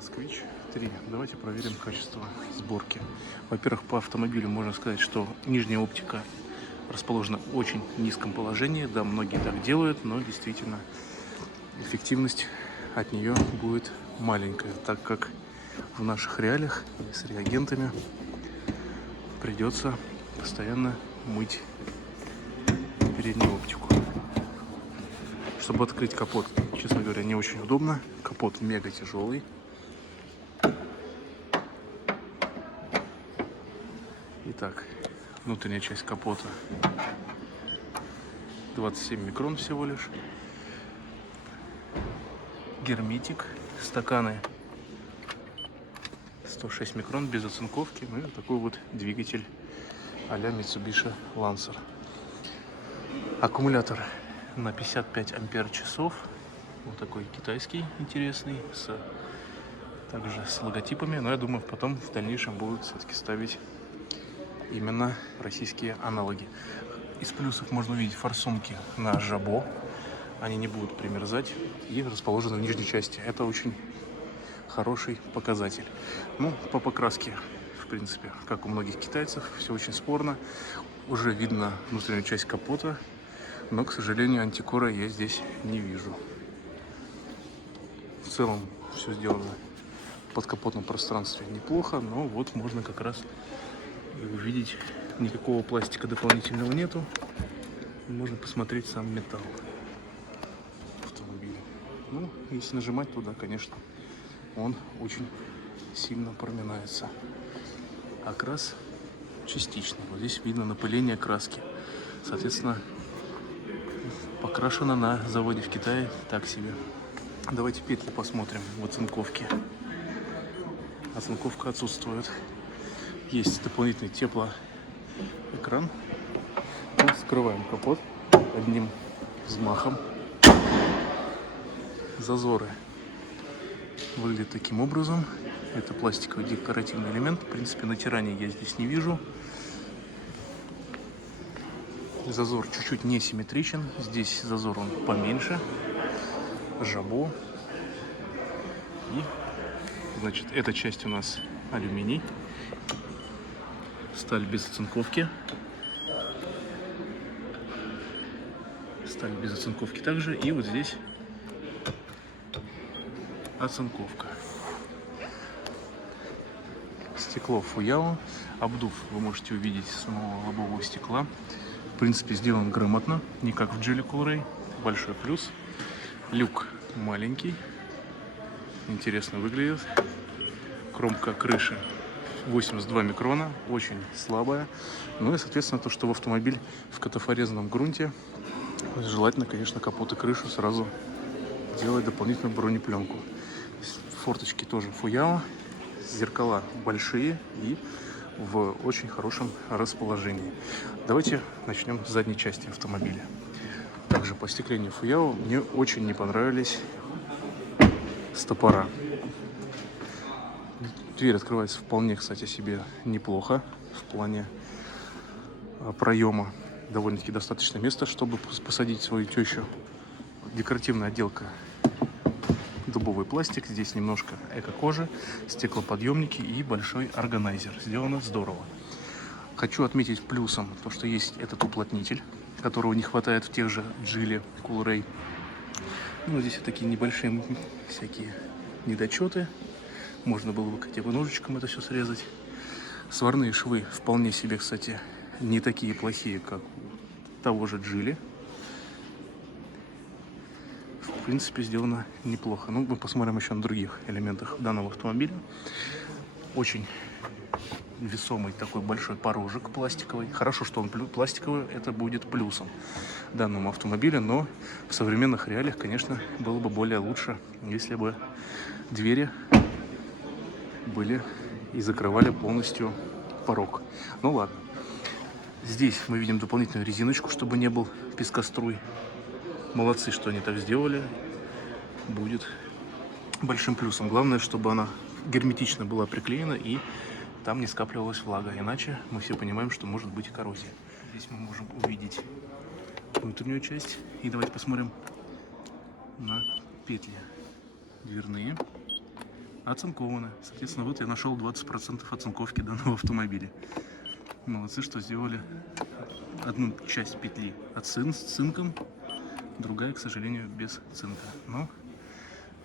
Москвич 3. Давайте проверим качество сборки. Во-первых, по автомобилю можно сказать, что нижняя оптика расположена в очень низком положении. Да, многие так делают, но действительно эффективность от нее будет маленькая, так как в наших реалиях с реагентами придется постоянно мыть переднюю оптику. Чтобы открыть капот, честно говоря, не очень удобно. Капот мега тяжелый. Итак, внутренняя часть капота 27 микрон всего лишь. Герметик. Стаканы 106 микрон без оцинковки. Ну и такой вот двигатель а-ля Mitsubishi Lancer. Аккумулятор на 55 ампер-часов. Вот такой китайский, интересный, также с логотипами. Но я думаю, потом в дальнейшем будут все-таки ставить именно российские аналоги. Из плюсов можно увидеть форсунки на жабо. Они не будут примерзать и расположены в нижней части. Это очень хороший показатель. Ну, по покраске, в принципе, как у многих китайцев, все очень спорно. Уже видно внутреннюю часть капота, но, к сожалению, антикора я здесь не вижу. В целом все сделано в подкапотном пространстве неплохо, но вот можно как раз увидеть, никакого пластика дополнительного нету. Можно посмотреть сам металл автомобиля. Ну, если нажимать туда, конечно, он очень сильно проминается. Окрас частичный. Вот здесь видно напыление краски. Соответственно, покрашено на заводе в Китае так себе. Давайте петли посмотрим в оцинковке. Оцинковка отсутствует. Есть дополнительный теплоэкран. Скрываем капот одним взмахом. Зазоры выглядят таким образом. Это пластиковый декоративный элемент. В принципе, натирания я здесь не вижу. Зазор чуть-чуть несимметричен. Здесь зазор он поменьше. Жабо. И, значит, эта часть у нас алюминий. Сталь без оцинковки. Сталь без оцинковки также. И вот здесь оцинковка. Стекло фуяо. Обдув вы можете увидеть самого лобового стекла. В принципе, сделан грамотно, не как в Geely Coolray. Большой плюс. Люк маленький. Интересно выглядит. Кромка крыши 82 микрона. Очень слабая. Ну и, соответственно, то, что в автомобиль в катафорезном грунте, желательно, конечно, капот и крышу сразу делать дополнительную бронепленку. Форточки тоже фуяо. Зеркала большие и в очень хорошем расположении. Давайте начнем с задней части автомобиля. Также по остеклению фуяо мне очень не понравились стопора. Дверь открывается вполне, кстати, себе неплохо в плане проема. Довольно-таки достаточно места, чтобы посадить свою тещу. Декоративная отделка. Дубовый пластик, здесь немножко эко-кожи, стеклоподъемники и большой органайзер. Сделано здорово. Хочу отметить плюсом то, что есть этот уплотнитель, которого не хватает в тех же Geely Coolray. Ну, здесь вот такие небольшие всякие недочеты. Можно было бы хотя бы ножичком это все срезать. Сварные швы вполне себе, кстати, не такие плохие, как у того же Geely. В принципе, сделано неплохо. Ну, мы посмотрим еще на других элементах данного автомобиля. Очень весомый такой большой порожек пластиковый. Хорошо, что он пластиковый, это будет плюсом данному автомобилю, но в современных реалиях, конечно, было бы более лучше, если бы двери были и закрывали полностью порог. Ну ладно. Здесь мы видим дополнительную резиночку, чтобы не был пескоструй. Молодцы, что они так сделали. Будет большим плюсом. Главное, чтобы она герметично была приклеена и там не скапливалась влага. Иначе мы все понимаем, что может быть коррозия. Здесь мы можем увидеть внутреннюю часть. И давайте посмотрим на петли дверные. оцинкованы. Соответственно, вот я нашел 20% оцинковки данного автомобиля. Молодцы, что сделали одну часть петли с цинком, другая, к сожалению, без цинка. Но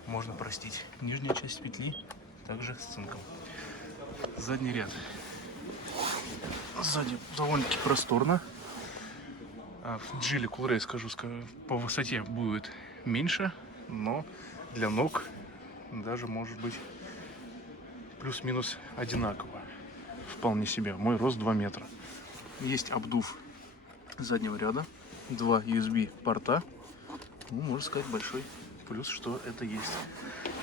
можно простить. Нижняя часть петли также с цинком. Задний ряд. Сзади довольно-таки просторно. В Geely Coolray, скажу, по высоте будет меньше, но для ног даже может быть плюс-минус одинаково. Вполне себе. Мой рост 2 метра. Есть обдув заднего ряда, 2 USB порта. Ну, можно сказать, большой плюс, что это есть.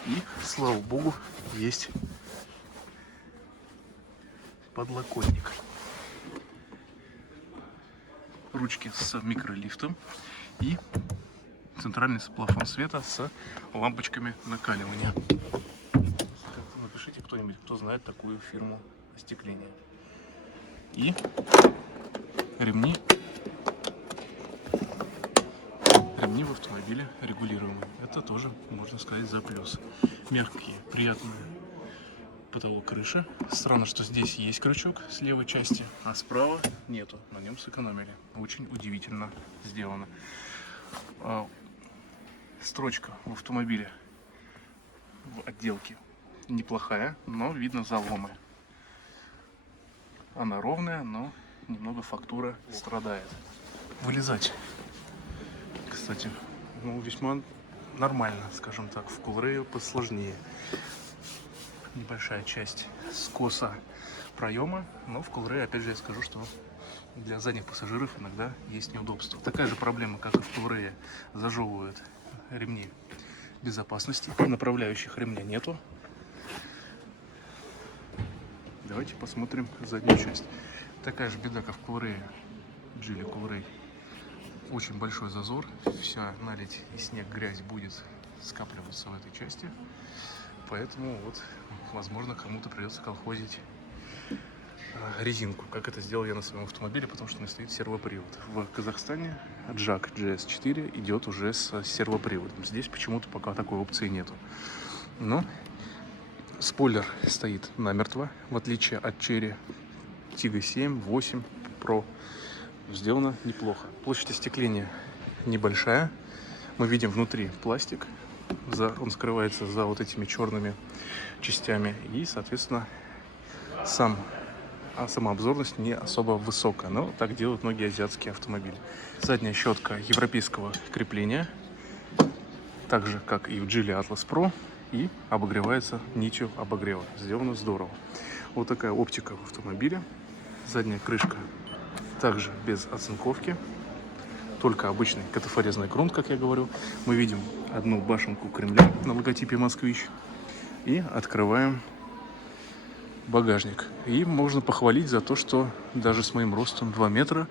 И, слава богу, есть подлокотник. Ручки с микролифтом и центральный плафон света с лампочками накаливания. Напишите кто-нибудь, кто знает такую фирму остекления. И ремни в автомобиле регулируемые. Это тоже, можно сказать, за плюс. Мягкие, приятные потолок крыши. Странно, что здесь есть крючок с левой части, а справа нету. На нем сэкономили. Очень удивительно сделано. Строчка в автомобиле в отделке неплохая, но видно заломы. Она ровная, но немного фактура страдает. Вылезать, кстати, ну, весьма нормально, скажем так. В Coolray посложнее. Небольшая часть скоса проема, но в Coolray, опять же, я скажу, что для задних пассажиров иногда есть неудобства. Такая же проблема, как и в Coolray, зажевывают ремни безопасности. Направляющих ремня нету. Давайте посмотрим заднюю часть. Такая же беда, как в Coolray, Geely Coolray. Очень большой зазор. Вся наледь и снег, грязь будет скапливаться в этой части. Поэтому вот, возможно, кому-то придется колхозить резинку, как это сделал я на своем автомобиле, потому что у меня стоит сервопривод. В Казахстане Jack GS4 идет уже с сервоприводом. Здесь почему-то пока такой опции нету. Но спойлер стоит намертво, в отличие от Cherry Tiggo 7, 8 Pro. Сделано неплохо. Площадь остекления небольшая. Мы видим внутри пластик. Он скрывается за вот этими черными частями. И, соответственно, сама обзорность не особо высокая. Но так делают многие азиатские автомобили. Задняя щетка европейского крепления. Так же, как и в Geely Atlas Pro. И обогревается нитью обогрева. Сделано здорово. Вот такая оптика в автомобиле. Задняя крышка также без оцинковки. Только обычный катафорезный грунт, как я говорю. Мы видим одну башенку Кремля на логотипе «Москвич». И открываем багажник. И можно похвалить за то, что даже с моим ростом 2 метра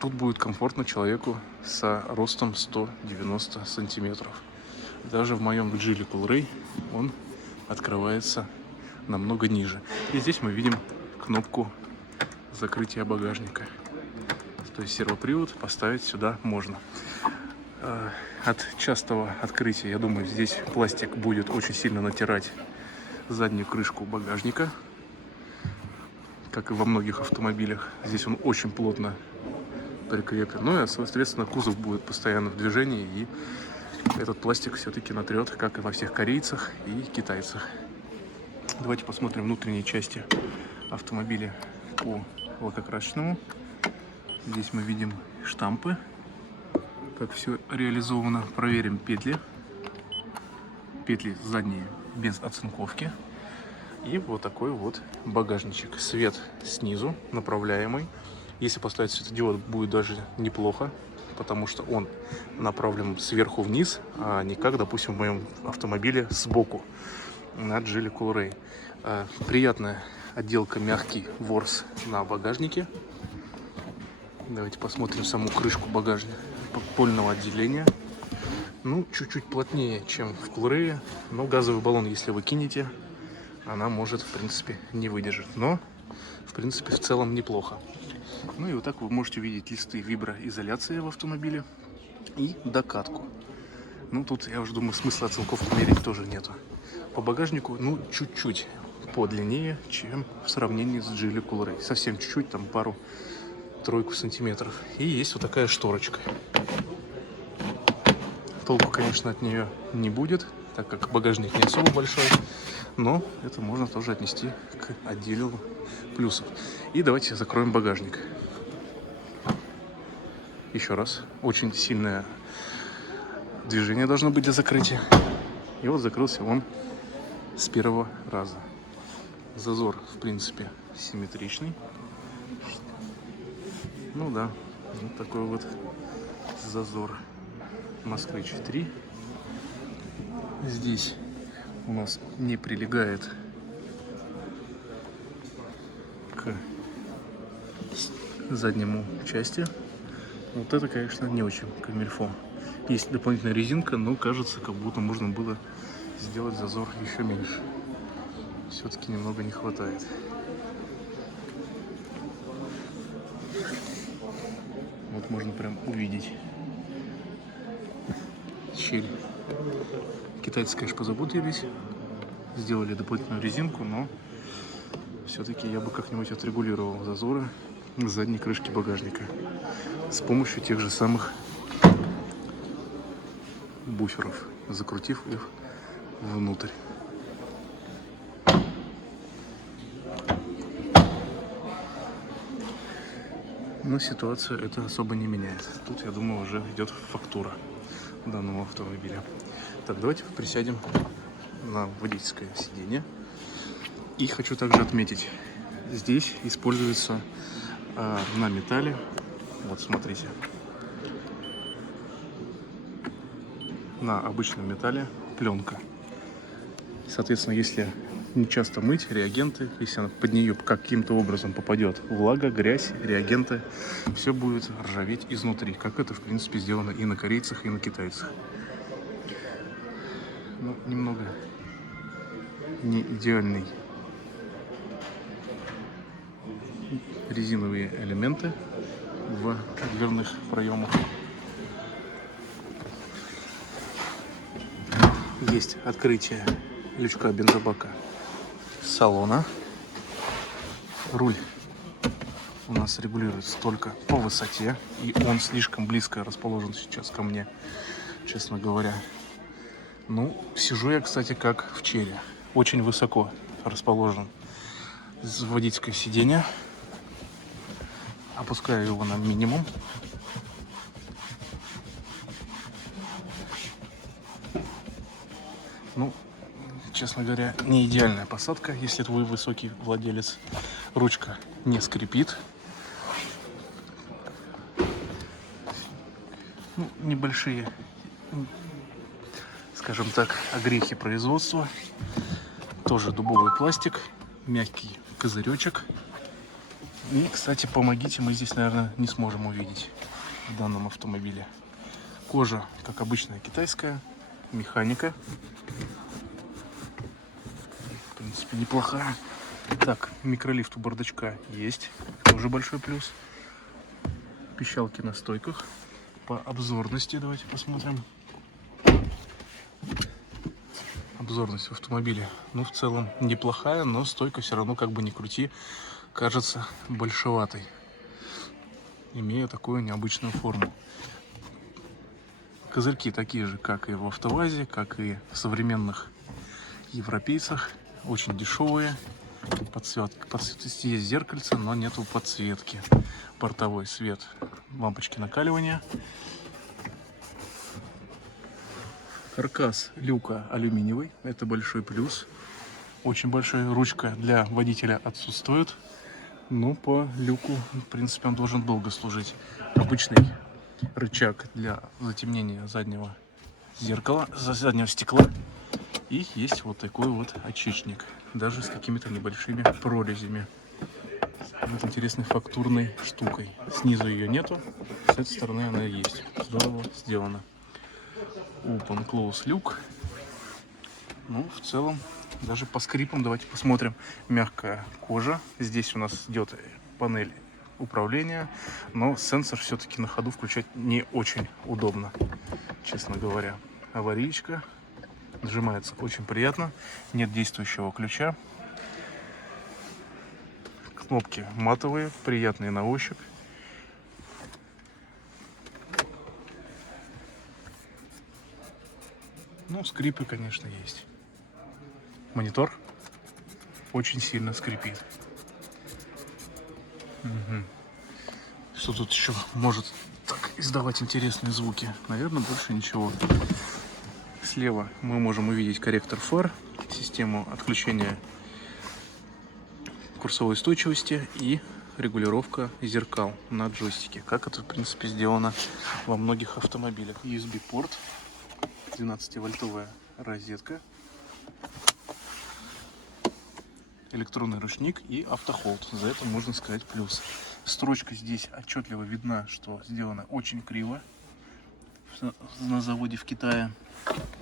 тут будет комфортно человеку с ростом 190 сантиметров. Даже в моем Geely Coolray он открывается намного ниже. И здесь мы видим кнопку закрытия багажника. То есть сервопривод поставить сюда можно. От частого открытия, я думаю, здесь пластик будет очень сильно натирать заднюю крышку багажника, как и во многих автомобилях. Здесь он очень плотно прикреплен. Ну и, соответственно, кузов будет постоянно в движении, и этот пластик все-таки натрет, как и во всех корейцах и китайцах. Давайте посмотрим внутренние части автомобиля по лакокрасочному. Здесь мы видим штампы, как все реализовано. Проверим петли. Петли задние без оцинковки. И вот такой вот багажничек. Свет снизу, направляемый. Если поставить светодиод, будет даже неплохо, потому что он направлен сверху вниз, а не как, допустим, в моем автомобиле сбоку на Geely Coolray. Приятная отделка, мягкий ворс на багажнике. Давайте посмотрим саму крышку багажника подпольного отделения. Ну, чуть-чуть плотнее, чем в Coolray, но газовый баллон, если вы кинете, она может, в принципе, не выдержать. Но, в принципе, в целом неплохо. Ну и вот так вы можете видеть листы виброизоляции в автомобиле и докатку. Ну, тут, я уже думаю, смысла оцинковки мерить тоже нету. По багажнику, ну, чуть-чуть подлиннее, чем в сравнении с Geely Coolray. Совсем чуть-чуть, там пару-тройку сантиметров. И есть вот такая шторочка. Толку, конечно, от нее не будет, так как багажник не особо большой. Но это можно тоже отнести к отделу плюсов. И давайте закроем багажник. Еще раз. Очень сильное движение должно быть для закрытия. И вот закрылся он с первого раза. Зазор, в принципе, симметричный. Ну да, вот такой вот зазор. Москвич 3. Здесь у нас не прилегает к заднему части. Вот это, конечно, не очень камильфо. Есть дополнительная резинка, но кажется, как будто можно было сделать зазор еще меньше. Все-таки немного не хватает. Вот можно прям увидеть щель. Китайцы, конечно, позаботились, сделали дополнительную резинку, но все-таки я бы как-нибудь отрегулировал зазоры задней крышки багажника с помощью тех же самых буферов, закрутив их внутрь. Но ситуацию это особо не меняет. Тут, я думаю, уже идет фактура данного автомобиля. Так, давайте присядем на водительское сиденье. И хочу также отметить, здесь используется на металле, вот смотрите, на обычном металле пленка. Соответственно, если не часто мыть реагенты, если под нее каким-то образом попадет влага, грязь, реагенты, все будет ржаветь изнутри, как это, в принципе, сделано и на корейцах, и на китайцах. Ну, немного не идеальный резиновые элементы в дверных проемах. Есть открытие лючка бензобака салона. Руль у нас регулируется только по высоте, и он слишком близко расположен сейчас ко мне, честно говоря. Ну, сижу я, кстати, как в черри. Очень высоко расположен водительское сиденье. Опускаю его на минимум. Ну, честно говоря, не идеальная посадка, если вы высокий владелец. Ручка не скрипит. Ну, небольшие, скажем так, огрехи производства. Тоже дубовый пластик, мягкий козыречек. И, кстати, помогите, мы здесь, наверное, не сможем увидеть в данном автомобиле. Кожа, как обычная, китайская, механика. В принципе, неплохая. Так, микролифт у бардачка есть, тоже большой плюс. Пищалки на стойках. По обзорности давайте посмотрим. Обзорность в автомобиле, ну, в целом неплохая, но стойка все равно, как бы ни крути, кажется большеватой, имея такую необычную форму. Козырьки такие же, как и в АвтоВАЗе, как и в современных европейцах, очень дешевые. Подсветка есть зеркальце, но нету подсветки. Бортовой свет, лампочки накаливания. Каркас люка алюминиевый, это большой плюс. Очень большая ручка для водителя отсутствует. Но по люку, в принципе, он должен долго служить. Обычный рычаг для затемнения заднего зеркала, заднего стекла. И есть вот такой вот очечник, даже с какими-то небольшими прорезями. Вот интересной фактурной штукой. Снизу ее нету, с этой стороны она есть. Здорово сделано. Open Close люк. Ну, в целом, даже по скрипам давайте посмотрим. Мягкая кожа. Здесь у нас идет панель управления, но сенсор все-таки на ходу включать не очень удобно, честно говоря. Аварийка. Нажимается очень приятно. Нет действующего ключа. Кнопки матовые, приятные на ощупь. Ну, скрипы, конечно, есть. Монитор очень сильно скрипит. Угу. Что тут еще может так издавать интересные звуки? Наверное, больше ничего. Слева мы можем увидеть корректор фар, систему отключения курсовой устойчивости и регулировка зеркал на джойстике, как это в принципе сделано во многих автомобилях. USB-порт, 12-вольтовая розетка, электронный ручник и автохолд. За это можно сказать плюс. Строчка здесь отчетливо видна, что сделана очень криво на заводе в Китае.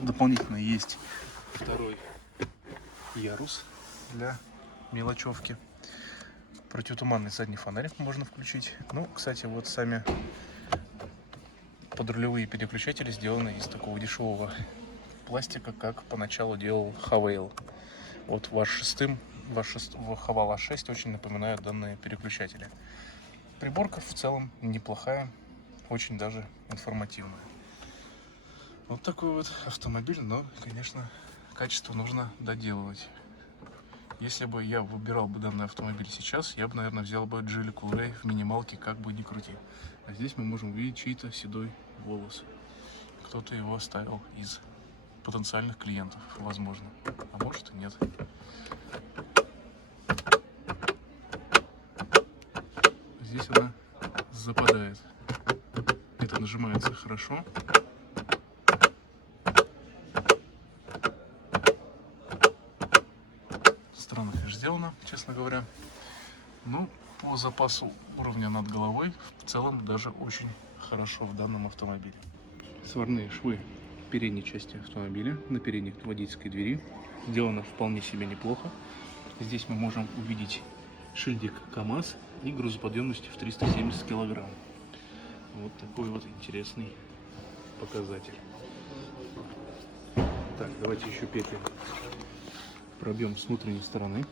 Дополнительно есть второй ярус для мелочевки. Противотуманный задний фонарик можно включить. Ну, кстати, вот сами подрулевые переключатели сделаны из такого дешевого пластика, как поначалу делал Havail. Вот ваш Haval A6 очень напоминают данные переключатели. Приборка в целом неплохая, очень даже информативная. Вот такой вот автомобиль, но, конечно, качество нужно доделывать. Если бы я выбирал бы данный автомобиль сейчас, я бы, наверное, взял бы Geely Coolray в минималке, как бы ни крути. А здесь мы можем увидеть чей-то седой волос. Кто-то его оставил из потенциальных клиентов, возможно. А может и нет. Здесь она западает. Это нажимается хорошо. Странно, конечно, сделано, честно говоря. Но по запасу уровня над головой в целом даже очень хорошо в данном автомобиле. Сварные швы передней части автомобиля на передней водительской двери сделано вполне себе неплохо. Здесь мы можем увидеть шильдик КАМАЗ и грузоподъемностью в 370 килограмм. Вот такой вот интересный показатель. Так, давайте еще петли пробьем с внутренней стороны.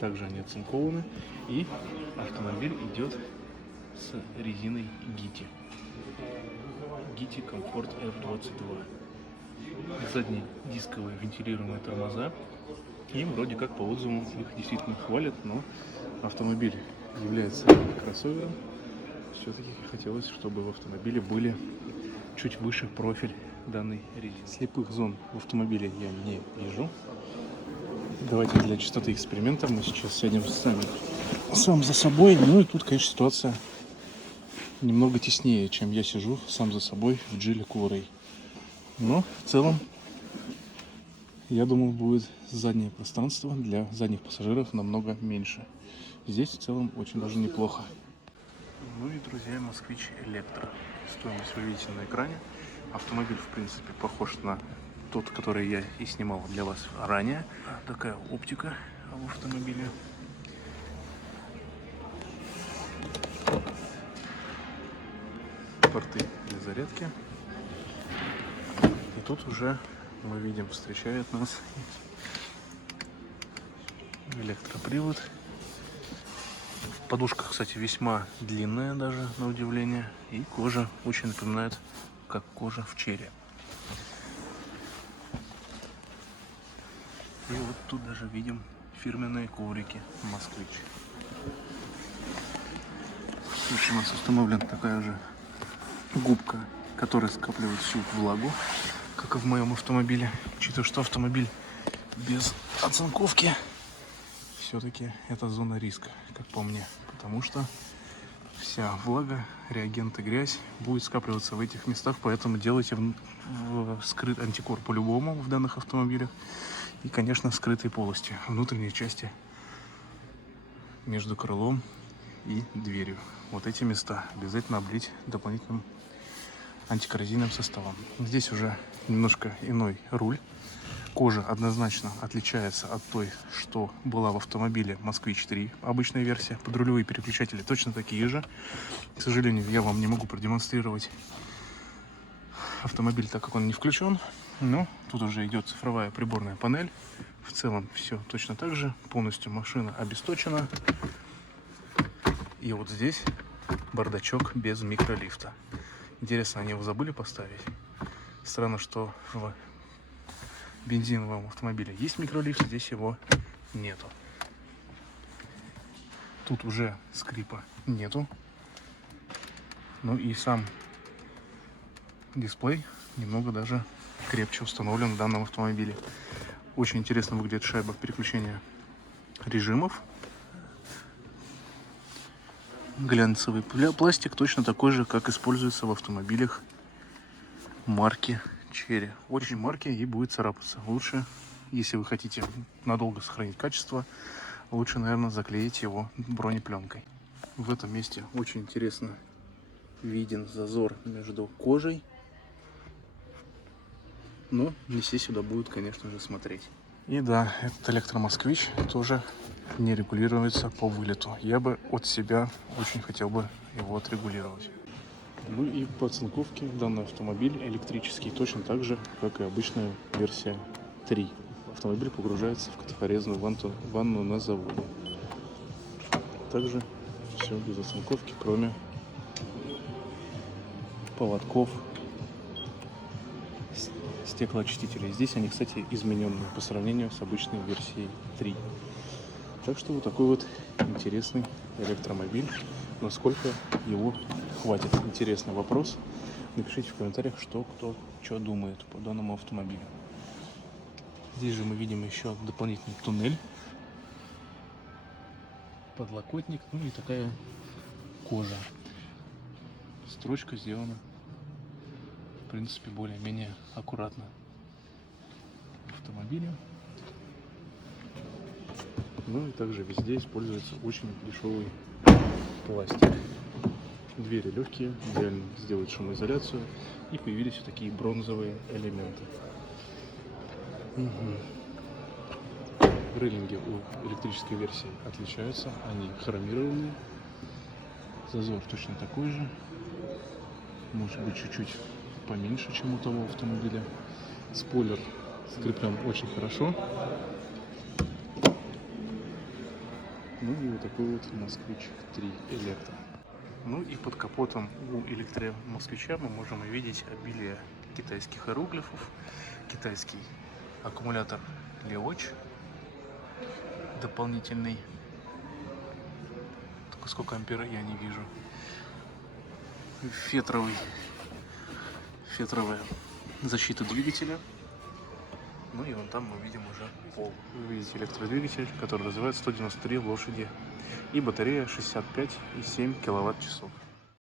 Также они оцинкованы. И автомобиль идет с резиной GITI. GITI Comfort F22. Задние дисковые вентилируемые тормоза. И вроде как по отзывам их действительно хвалят, но автомобиль является кроссовером. Все-таки хотелось, чтобы в автомобиле были чуть выше профиль данной резины. Слепых зон в автомобиле я не вижу. Давайте для чистоты эксперимента мы сейчас сядем сам за собой. Ну и тут, конечно, ситуация немного теснее, чем я сижу сам за собой в Geely Coolray. Но в целом, я думал, будет заднее пространство для задних пассажиров намного меньше. Здесь в целом очень даже неплохо. Ну и, друзья, Москвич Электро. Стоимость вы видите на экране. Автомобиль, в принципе, похож на тот, который я и снимал для вас ранее. Такая оптика в автомобиле. Порты для зарядки. И тут уже мы видим, встречает нас электропривод. Подушка, кстати, весьма длинная даже, на удивление. И кожа очень напоминает, как кожа в черри. И вот тут даже видим фирменные коврики Москвич. Здесь у нас установлена такая же губка, которая скапливает всю влагу, как и в моем автомобиле. Учитывая, что автомобиль без оцинковки, все-таки это зона риска, как по мне. Потому что вся влага, реагенты, грязь будет скапливаться в этих местах, поэтому делайте скрыт антикор по-любому в данных автомобилях. И, конечно, скрытые полости, внутренней части между крылом и дверью. Вот эти места обязательно облить дополнительным антикоррозийным составом. Здесь уже немножко иной руль. Кожа однозначно отличается от той, что была в автомобиле Москвич 3, обычная версия. Подрулевые переключатели точно такие же. К сожалению, я вам не могу продемонстрировать автомобиль, так как он не включен. Но тут уже идет цифровая приборная панель. В целом все точно так же. Полностью машина обесточена. И вот здесь бардачок без микролифта. Интересно, они его забыли поставить? Странно, что в бензиновом автомобиле есть микролифт, здесь его нету. Тут уже скрипа нету. Ну и сам дисплей немного даже крепче установлен в данном автомобиле. Очень интересно выглядит шайба переключения режимов. Глянцевый пластик точно такой же, как используется в автомобилях марки Chery. Очень марки и будет царапаться. Лучше, если вы хотите надолго сохранить качество, лучше, наверное, заклеить его бронепленкой. В этом месте очень интересно виден зазор между кожей. Но не все сюда будут, конечно же, смотреть. И да, этот электромосквич тоже не регулируется по вылету. Я бы от себя очень хотел бы его отрегулировать. Ну и по оцинковке данный автомобиль электрический точно так же, как и обычная версия 3. Автомобиль погружается в катафорезную ванну на заводе. Также все без оцинковки, кроме поводков стеклоочистителей. Здесь они, кстати, измененные по сравнению с обычной версией 3. Так что вот такой вот интересный электромобиль. Насколько его хватит? Интересный вопрос. Напишите в комментариях, что кто что думает по данному автомобилю. Здесь же мы видим еще дополнительный туннель, подлокотник, ну и такая кожа. Строчка сделана, в принципе, более-менее аккуратно в автомобиле. Ну и также везде используется очень дешевый пластик. Двери легкие, идеально сделают шумоизоляцию, и появились вот такие бронзовые элементы. Рейлинги у электрической версии отличаются, они хромированные. Зазор точно такой же, может быть чуть-чуть поменьше, чем у того автомобиля. Спойлер скреплен очень хорошо. Ну и вот такой вот Москвич 3 Электро. Ну и под капотом у электромосквича мы можем увидеть обилие китайских иероглифов, китайский аккумулятор Леоч дополнительный. Только сколько ампера я не вижу. Фетровая защита двигателя. Ну и вон там мы видим уже пол. Вы видите электродвигатель, который развивает 193 лошади. И батарея 65,7 киловатт-часов.